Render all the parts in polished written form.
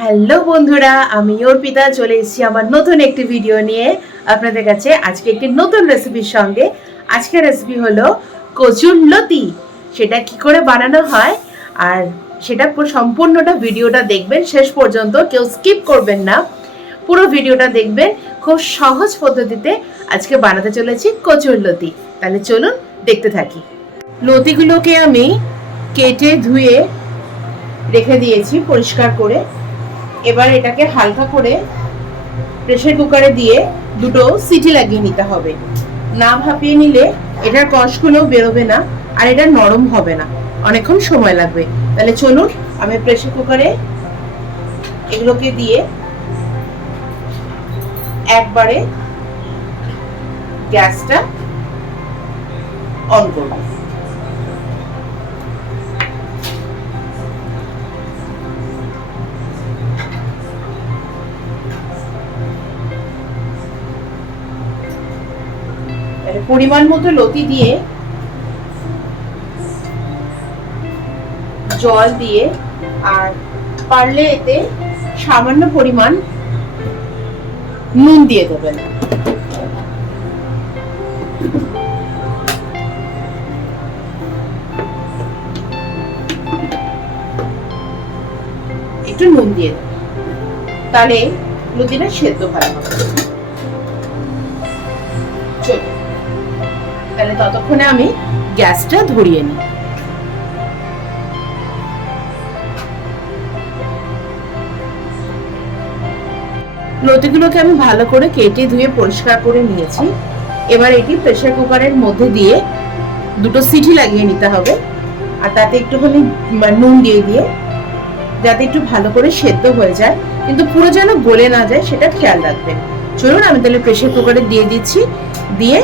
Hello বন্ধুরা, আমি অর্পিতা চলে এসেছি আমার নতুন একটি ভিডিও নিয়ে আপনাদের কাছে। আজকে একটি নতুন রেসিপির সঙ্গে। আজকের রেসিপি হলো কচুর লতি। সেটা কি করে বানানো হয় আর সেটা সম্পূর্ণটা ভিডিওটা দেখবেন শেষ পর্যন্ত, কেউ স্কিপ করবেন না, পুরো ভিডিওটা দেখবেন। খুব সহজ পদ্ধতিতে আজকে বানাতে চলেছি কচুর লতি। তাহলে চলুন দেখতে থাকি। লতিগুলোকে আমি কেটে ধুয়ে রেখে দিয়েছি পরিষ্কার করে। এবার এটাকে হালকা করে প্রেসার কুকারে দিয়ে দুটো সিটি লাগিয়ে নিতে হবে। না ভাপিয়ে নিলে এটার কষগুলো বেরোবে না আর এটা নরম হবে না, অনেকক্ষণ সময় লাগবে। তাহলে চলুন আমি প্রেসার কুকারে এগুলোকে দিয়ে একবারে গ্যাসটা অন করব। পরিমাণ মতো লতি দিয়ে জল দিয়ে আর পারলে এতে সামান্য পরিমাণ নুন দিয়ে দেবেন। একটু নুন দিয়ে দেবেন, তাহলে লতিটা সেদ্ধ ভালো হবে। চলো তাহলে ততক্ষণে আমি গ্যাসটা ধরিয়ে নিই। লতিগুলোকে আমি ভালো করে কেটে ধুয়ে পরিষ্কার করে নিয়েছি। এবার এটি প্রেসার কুকারের মধ্যে দিয়ে দুটো সিটি লাগিয়ে নিতে হবে আর তাতে একটুখানি নুন দিয়ে দিয়ে যাতে একটু ভালো করে সেদ্ধ হয়ে যায়, কিন্তু পুরো যেন গলে না যায় সেটা খেয়াল রাখবেন। চলুন আমি তাহলে প্রেসার কুকারে দিয়ে দিচ্ছি। দিয়ে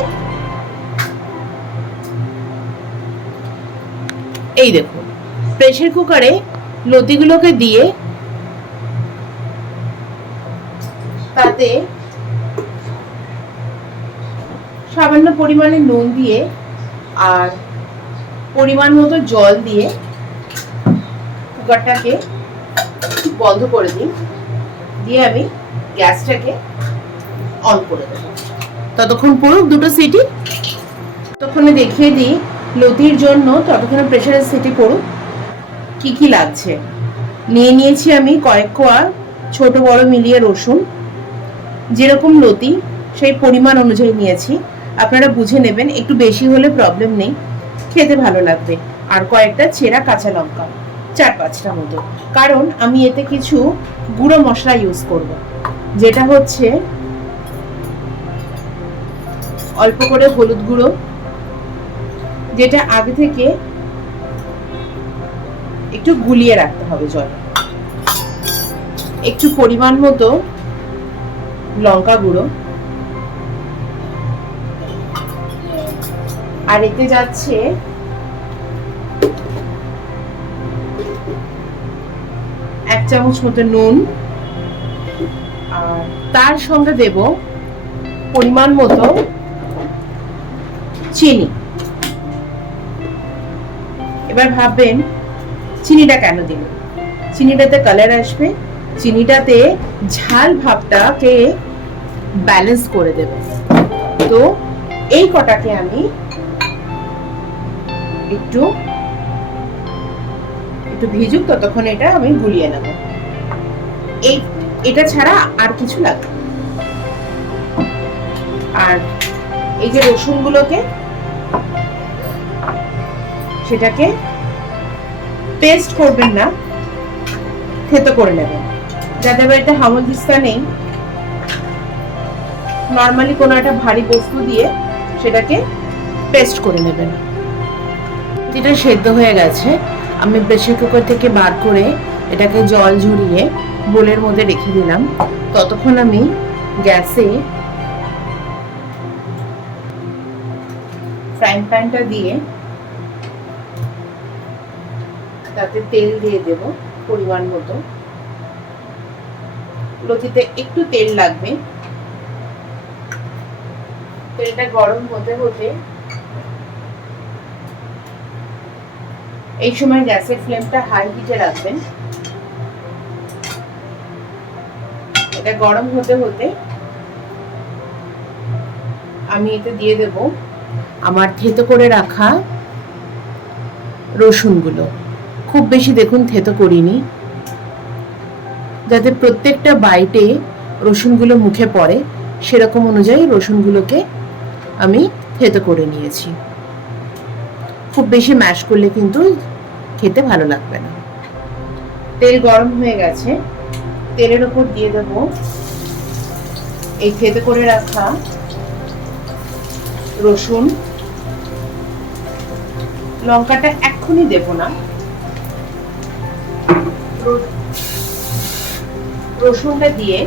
এই দেখুন প্রেসার কুকারে লতিগুলোকে দিয়ে তাতে সামান্য পরিমাণে নুন দিয়ে আর পরিমাণ মতো জল দিয়ে কুকারটাকে বন্ধ করে দিই। দিয়ে আমি গ্যাসটাকে অন করে দেব। ততক্ষণ পড়ুক দুটো সিটি। ততক্ষণে দেখিয়ে দিই লতির জন্য ততক্ষণে প্রেসারের সিটি পড়ুক কি কি লাগছে। নিয়ে নিয়েছি আমি কয়েক কোয়া ছোট বড় মিলিয়ে রসুন। যেরকম লতি সেই পরিমাণ অনুযায়ী নিয়েছি, আপনারা বুঝে নেবেন, একটু বেশি হলে প্রবলেম নেই, খেতে ভালো লাগবে। আর কয়েকটা ছেঁড়া কাঁচা লঙ্কা 4-5টা মতো, কারণ আমি এতে কিছু গুঁড়ো মশলা ইউজ করব, যেটা হচ্ছে অল্প করে হলুদ গুঁড়ো, যেটা আগে থেকে একটু গুলিয়ে রাখতে হবে জলে, একটু পরিমাণ মতো লঙ্কা গুঁড়ো, আর এতে যাচ্ছে 1 চামচ মতো নুন, আর তার সঙ্গে দেব পরিমাণ মতো চিনি। এবার ভাববেন চিনিটা কেন দিল। চিনিটাতে কালার আসবে, চিনিটাতে ঝাল ভাবটাকে ব্যালেন্স করে দেবে। তো এই কটাকে আমি একটু ভিজুক, ততক্ষণ এটা আমি গুলিয়ে নেব। এটা ছাড়া আর কিছু লাগবে। আর এই যে রসুন গুলোকে সেটাকে পেস্ট করবেন না, থেতো করে নেবেন। যাদের বাড়িতে হামানদিস্তা নেই, নর্মালি কোনো একটা ভারী বস্তু দিয়ে সেটাকে পেস্ট করে নেবেন। এটা সেদ্ধ হয়ে গেছে, আমি প্রেসার কুকার থেকে বার করে এটাকে জল ঝরিয়ে বোলের মধ্যে রেখে দিলাম। ততক্ষণ আমি গ্যাসে ফ্রাইং প্যানটা দিয়ে তাতে তেল দিয়ে দেব পরিমাণ মতো। লতিতে একটু তেল লাগবে। তেলটা গরম হতে হতে এই সময় গ্যাসের ফ্লেমটা হাই হিটে রাখবেন। এটা গরম হতে হতে আমি এতে দিয়ে দেব আমার থেতো করে রাখা রসুনগুলো। খুব বেশি দেখুন থেতো করিনি, যাতে প্রত্যেকটা বাইটে রসুনগুলো মুখে পড়ে সেরকম অনুযায়ী রসুনগুলোকে আমি থেতো করে নিয়েছি। খুব বেশি ম্যাশ করলে কিন্তু খেতে ভালো লাগবে না। তেল গরম হয়ে গেছে, তেলের উপর দিয়ে দেব এই থেতো করে রাখা রসুন। লঙ্কাটা এক্ষুনি দেব না, রসুনটা দিয়ে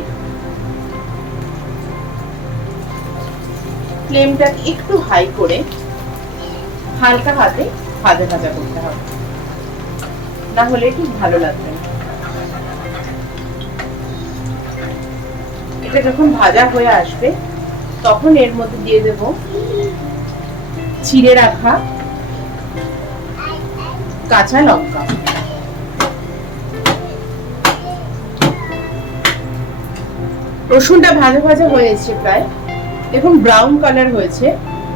ফ্লেমটা একটু হাই করে হালকা হাতে ভাজা ভাজা করতে হবে, না হলে ঠিক ভালো লাগবে না। এটা যখন ভাজা হয়ে আসবে তখন এর মধ্যে দিয়ে দেব চিড়ে রাখা কাঁচা লঙ্কা। রসুনটা ভাজা ভাজা হয়েছে, প্রায় দেখুন ব্রাউন কালার হয়েছে।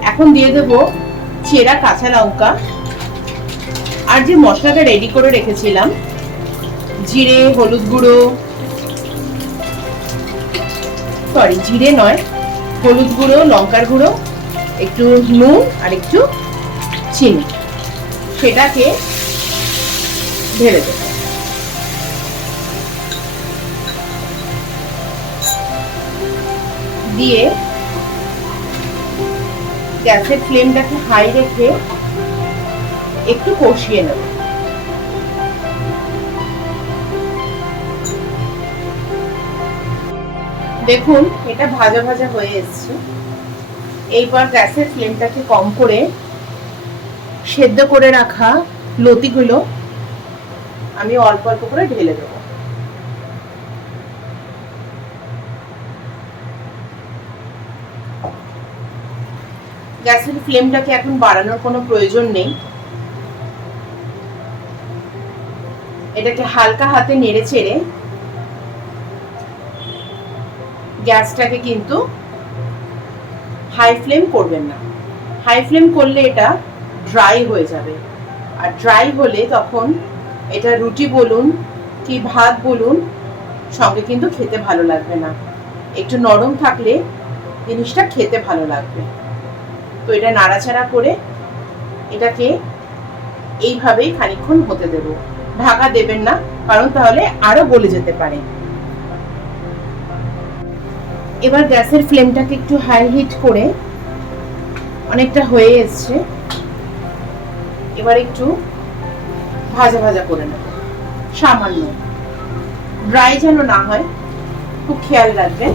এখন দিয়ে দেব চেরা কাঁচা লঙ্কা আর যে মশলাটা রেডি করে রেখেছিলাম, জিরে, হলুদ গুঁড়ো, জিরে নয়, হলুদ গুঁড়ো, লঙ্কার গুঁড়ো, একটু নুন আর একটু চিনি, সেটাকে ঢেলে দেব। দিয়ে গ্যাসের ফ্লেমটাকে হাই রেখে একটু কষিয়ে নেব। দেখুন এটা ভাজা ভাজা হয়ে এসছে। এইবার গ্যাসের ফ্লেমটাকে কম করে সেদ্ধ করে রাখা লতিগুলো আমি অল্প অল্প করে ঢেলে দেব। গ্যাসের ফ্লেমটাকে এখন বাড়ানোর কোনো প্রয়োজন নেই। এটাকে হালকা হাতে নেড়ে চেড়ে গ্যাসটাকে কিন্তু হাই ফ্লেম করবেন না। হাই ফ্লেম করলে এটা ড্রাই হয়ে যাবে, আর ড্রাই হলে তখন এটা রুটি বলুন কি ভাত বলুন সঙ্গে কিন্তু খেতে ভালো লাগবে না। একটু নরম থাকলে জিনিসটা খেতে ভালো লাগবে। তো এটা নাড়াচাড়া করে এটাকে এইভাবেই খানিকক্ষণ হতে দেব। ঢাকা দেবেন না, কারণ তাহলে আরো গলে যেতে পারে। এবার গ্যাসের ফ্লেমটাকে একটু হাই হিট করে, অনেকটা হয়ে এসছে, এবার একটু ভাজা ভাজা করে নেব, সামান্য ড্রাই যেন না হয়, খুব খেয়াল রাখবেন।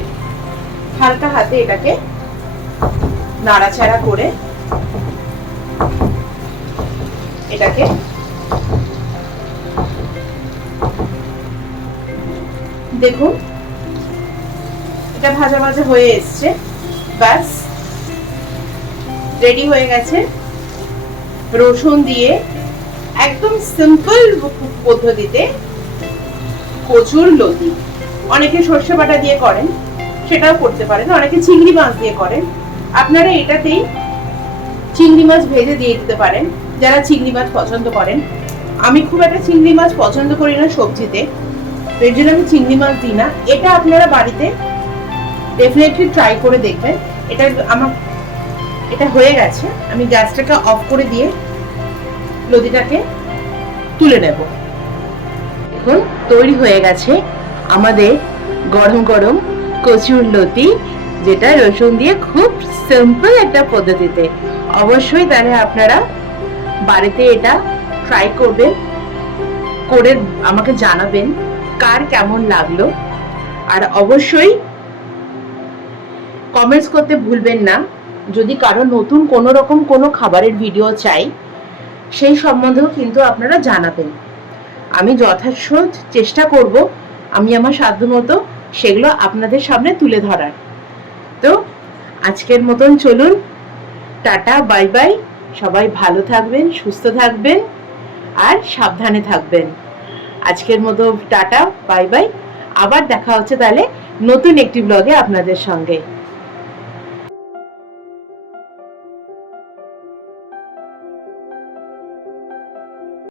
হালকা হাতে এটাকে নাড়াচাড়া করে এটাকে দেখুন এটা ভাজা ভাজা হয়ে এসছে। ব্যাস রেডি হয়ে গেছে রসুন দিয়ে একদম সিম্পল পদ্ধতিতে কচুর লতি। অনেকে সর্ষে বাটা দিয়ে করেন, সেটাও করতে পারেন, অনেকে চিংড়ি মাছ দিয়ে করেন। আপনারা এটাতেই চিংড়ি মাছ ভেজে দিয়ে দিতে পারেন যারা চিংড়ি মাছ পছন্দ করেন। আমি খুব একটা চিংড়ি মাছ পছন্দ করি না সবজিতে, এর জন্য আমি চিংড়ি মাছ দিই না। এটা আপনারা বাড়িতে ডেফিনেটলি ট্রাই করে দেখবেন। এটা হয়ে গেছে, আমি গ্যাসটাকে অফ করে দিয়ে লতিটাকে তুলে নেব। এখন তৈরি হয়ে গেছে আমাদের গরম গরম কচুর লতি, যেটা রসুন দিয়ে খুব সিম্পল একটা পদ্ধতিতে। অবশ্যই তাহলে আপনারা বাড়িতে এটা ট্রাই করবেন, করে আমাকে জানাবেন কার কেমন লাগলো। আর অবশ্যই কমেন্টস করতে ভুলবেন না। যদি কারো নতুন কোনো রকম কোনো খাবারের ভিডিও চাই, সেই সম্বন্ধেও কিন্তু আপনারা জানাবেন। আমি যথাসাধ্য চেষ্টা করব আমি আমার সাধ্যমতো সেগুলো আপনাদের সামনে তুলে ধরার। তো আজকের মতন চলুন, টাটা, বাই বাই। সবাই ভালো থাকবেন, সুস্থ থাকবেন আর সাবধানে থাকবেন। আজকের মতো টাটা, বাই বাই। আবার দেখা হচ্ছে তাহলে নতুন একটি ব্লগে আপনাদের সঙ্গে।